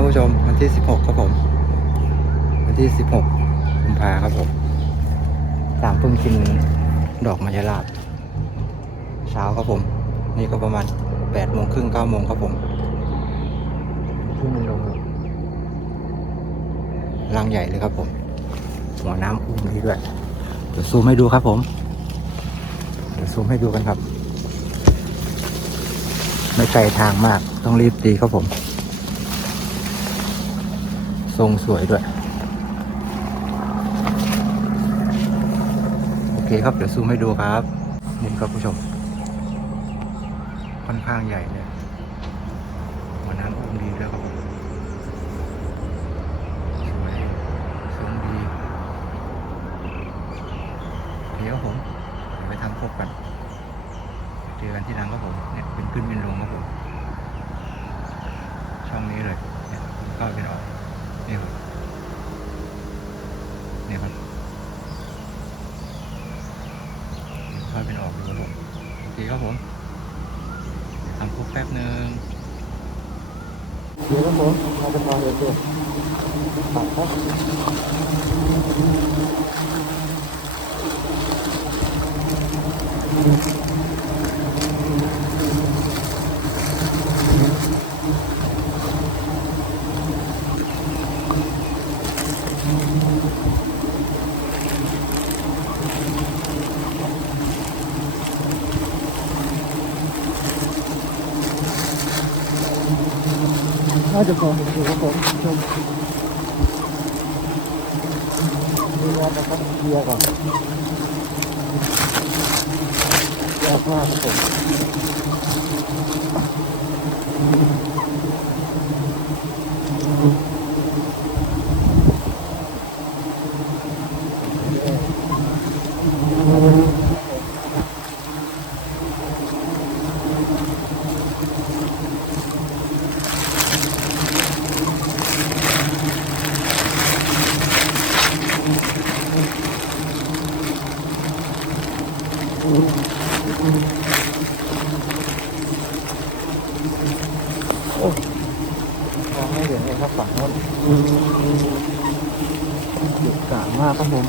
านผู้ชม วันที่ 16 ครับผม วันที่ 16กุมภาครับผมตามเพิ่งกินดอกมะยราบเช้าครับผม นี่ก็ประมาณ8โมงครึ่ง9โมงครับผมเพิ่งมันลงรังใหญ่เลยครับผม หัวน้ำอุ้มดีด้วยเดี๋ยวซูมให้ดูครับผม เดี๋ยวซูมให้ดูกันครับ ไม่ไกลทางมากต้องรีบตีครับผม ทรงสวยด้วย โอเคครับ เดี๋ยวซูมให้ดูครับ นี่ครับผู้ชม ค่อนข้างใหญ่เลยหัวน้ำอุ้มดีด้วยครับผมสวยทรงดีเคครับผมเดี๋ยวไปทำครบกันเจอกันที่รังครับผมเนี่ยเป็นขึ้นเป็นลงครับผมช่องนี้เลยเนี่ยเข้าเป็นออก นี่ครับนี่ครับเข้าเป็นออกดูครับผมโอเคครับผมเดี๋ยวทำครบแป๊บหนึ่งเดี๋ยวครับผมเราจะพอเดี๋ยวเดี๋ยวตัดครับ น่าจะพอเห็นอยู่ครับผมชมดูแลนะครับเคลียร์ก่อนยากมากครับผมมองไม่เห็นเลยครับฝั่งโน้นหยุดกลามากครับผม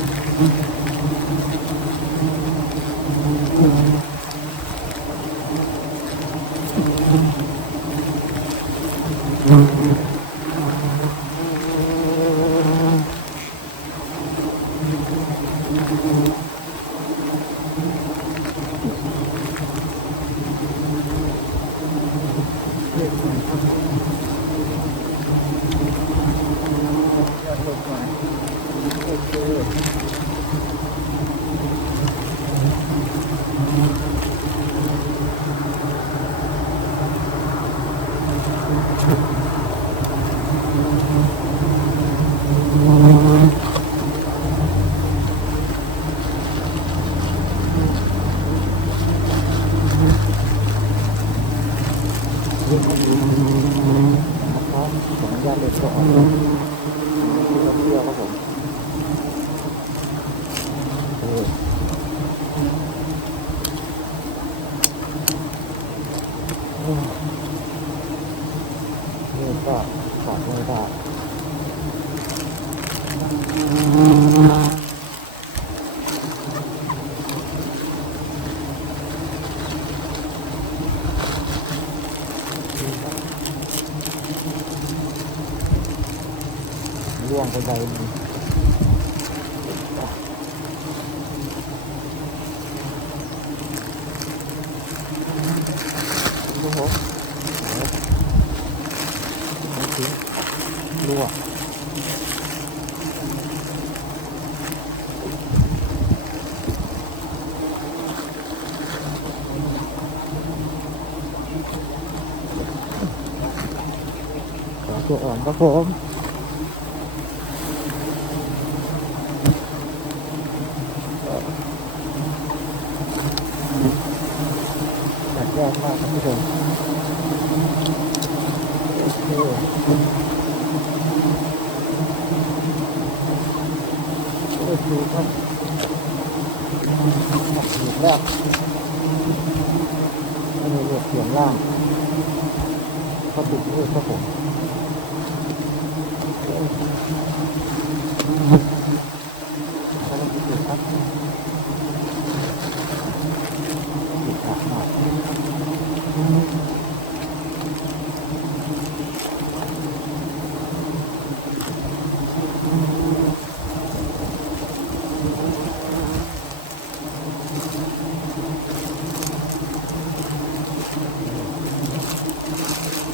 ครับขออนุญาต เดินก่อนที่เราเที่ยวครับผมนี่ก็ขอดไม่ได้ ล่วงไปใบหนึ่งดูผมไม่ทิ้งรั่วขอตัวอ่อนครับผมตัดยากมากครับผู้ชมโอเค โอเคครับตักหยุดแรกอันนี้เลือกเสียงล่างเขาติดด้วยครับผมก็ต้องคิดดูครับติดขัดหน่อย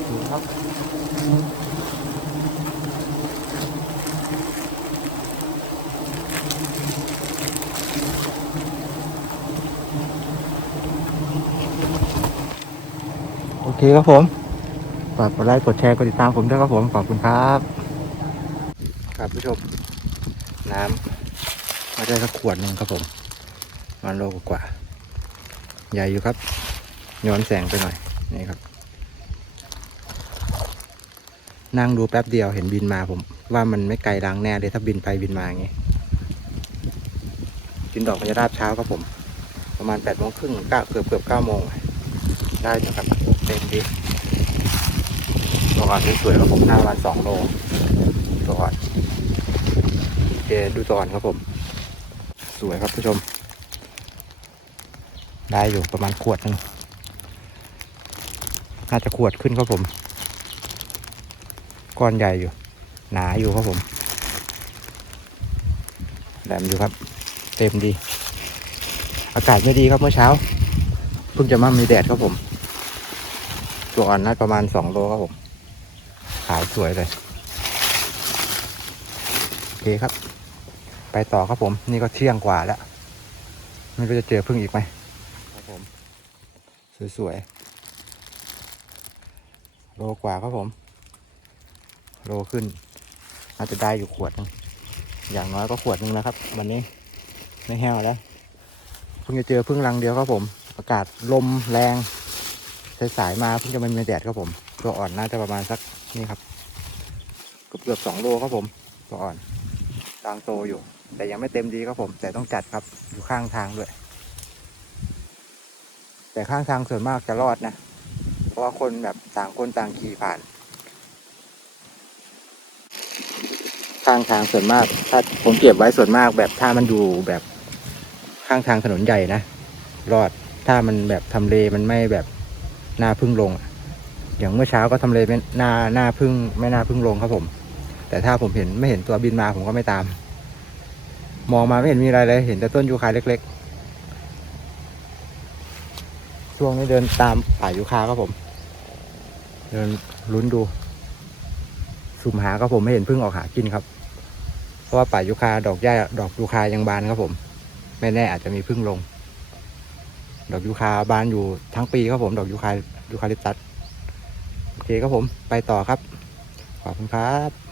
ดูครับโอเคครับผมฝากกดไลค์กดแชร์กดติดตามผมด้วยครับผมขอบคุณครับ ครับผู้ชมน้ำมาได้สักขวดหนึ่งครับผม มันโลกว่า ใหญ่อยู่ครับ ย้อนแสงไปหน่อย นี่ครับ นั่งดูแป๊บเดียวเห็นบินมาผม ว่ามันไม่ไกลดังแน่เลยถ้าบินไปบินมาอย่างงี้กินดอกพญาราบเช้าครับผม ประมาณแปดโมงครึ่งเก้าเกือบเกือบเก้าโมงได้อยู่ครับเต็มดีตัวอ่อนสวยๆครับผมหน้าวันสองโลตัวอ่อนโอเคดูตัวอ่อนครับผม สวยครับผู้ชม ได้อยู่ประมาณขวดนึงน่าจะขวดขึ้นครับผม ก้อนใหญ่อยู่ หนาอยู่ครับผมแหลมอยู่ครับ เต็มดี อากาศไม่ดีครับเมื่อเช้า เพิ่งจะมามีแดดครับผม ตัวอ่อนน่าประมาณสองโลครับผม ขาวสวยเลย โอเคครับ ไปต่อครับผม นี่ก็เที่ยงกว่าแล้ว ไม่รู้จะเจอพึ่งอีกไหม ผม สวยๆ โลกว่าครับผม โลขึ้นน่าจจะได้อยู่ขวดหนึงอย่างน้อยก็ขวดหนึงนะครับ วันนี้ไม่แห้วแล้วเพิ่งจะเจอพึ่งรังเดียวครับผม อากาศลมแรงสายๆมาเพิ่งจะมันมีแดดครับผม ตัวอ่อนน่าจะประมาณสักนี่ครับเกือบเกือบสองโลครับผม ตัวอ่อนกลางโตอยู่ แต่ยังไม่เต็มดีครับผม แต่ต้องจัดครับอยู่ข้างทางด้วย แต่ข้างทางส่วนมากจะรอดนะ เพราะว่าคนแบบต่างคนต่างขี่ผ่าน ข้างทางส่วนมาก ถ้าผมเก็บไว้ส่วนมากแบบถ้ามันอยู่แบบข้างทางถนนใหญ่นะรอดถ้ามันแบบทำเลมันไม่แบบหน้าพึ่งลง อย่างเมื่อเช้าก็ทำเลไม่หน้าหน้าพึ่งไม่หน้าพึ่งลงครับผม แต่ถ้าผมเห็นไม่เห็นตัวบินมาผมก็ไม่ตาม มองมาไม่เห็นมีอะไรเลย เห็นแต่ต้นยูคาเล็ก ๆ ช่วงนี้เดินตามป่ายูคาครับผม เดินลุ้นดู สุ่มหาครับผมไม่เห็นพึ่งออกหากินครับ เพราะว่าป่ายูคาดอกหญ้าดอกยูคายังบานครับผม ไม่แน่อาจจะมีพึ่งลง ดอกยูคาบานอยู่ทั้งปีครับผม ดอกยูคายูคาลิปตัสโอเคครับผม ไปต่อครับ ขอบคุณครับ